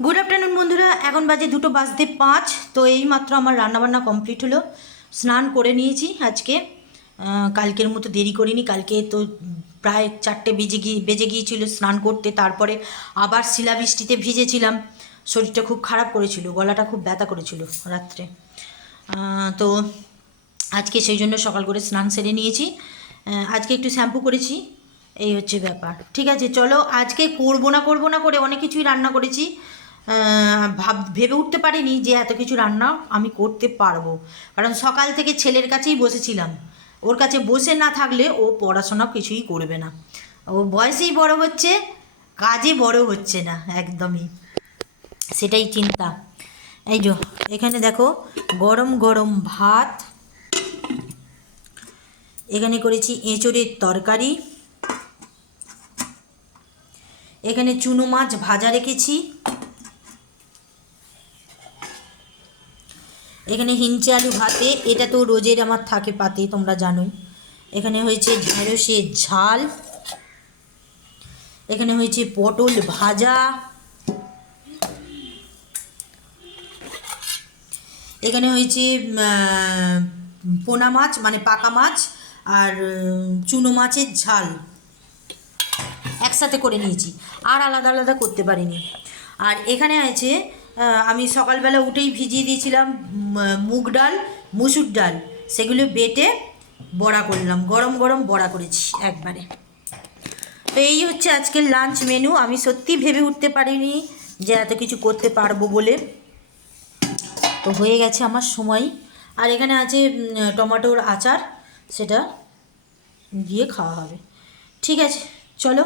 Good afternoon বন্ধুরা, এখন বাজে 2:05। তো এইমাত্র আমার রান্নাবান্না কমপ্লিট হলো। স্নান করে নিয়েছি আজকে। কালকের মতো দেরি করিনি। কালকে তো প্রায় 4টে বেজে গিয়েছিল স্নান করতে। তারপরে আবার শিলাবৃষ্টিতে ভিজেছিলাম। শরীরটা খুব খারাপ করেছিল, গলাটা খুব ব্যথা করেছিল রাত্রে। তো আজকে সেই জন্য সকাল করে স্নান সেরে নিয়েছি। আজকে একটু শ্যাম্পু করেছি, এই হচ্ছে ব্যাপার। ঠিক আছে, চলো আজকে করবো না করে অনেক কিছুই রান্না করেছি। ভেবে উঠতে পারিনি যে এত কিছু রান্না আমি করতে পারবো, কারণ সকাল থেকে ছেলের কাছেই বসেছিলাম। ওর কাছে বসে না থাকলে ও পড়াশোনা কিছুই করবে না। ও বয়সেই বড় হচ্ছে, কাজে বড় হচ্ছে না একদমই, সেটাই চিন্তা। এই যো এখানে দেখো, গরম গরম ভাত, এখানে করেছি এঁচোড়ের তরকারি, এখানে চুনো মাছ ভাজা রেখেছি, এখানে হিঞ্চে আলু ভাতে, এটা তো রোজের আমার থাকে পাতে, তোমরা জানোই। এখানে হয়েছে ঢেঁড়সের ঝাল, এখানে হয়েছে পটল ভাজা, এখানে হয়েছে পোনা মাছ মানে পাকা মাছ, আর চুনো মাছের ঝাল একসাথে করে নিয়েছি, আর আলাদা আলাদা করতে পারিনি। আর এখানে আছে, আমি সকালবেলা উঠেই ভিজিয়ে দিয়েছিলাম মুগ ডাল, মুসুর ডাল, সেগুলো বেটে বড়া করলাম, গরম গরম বড়া করেছি একবারে। তো এই হচ্ছে আজকের লাঞ্চ মেনু। আমি সত্যি ভেবে উঠতে পারিনি যে এত কিছু করতে পারবো বলে। তো হয়ে গেছে আমার সময়। আর এখানে আছে টমেটোর আচার, সেটা দিয়ে খাওয়া হবে। ঠিক আছে, চলো।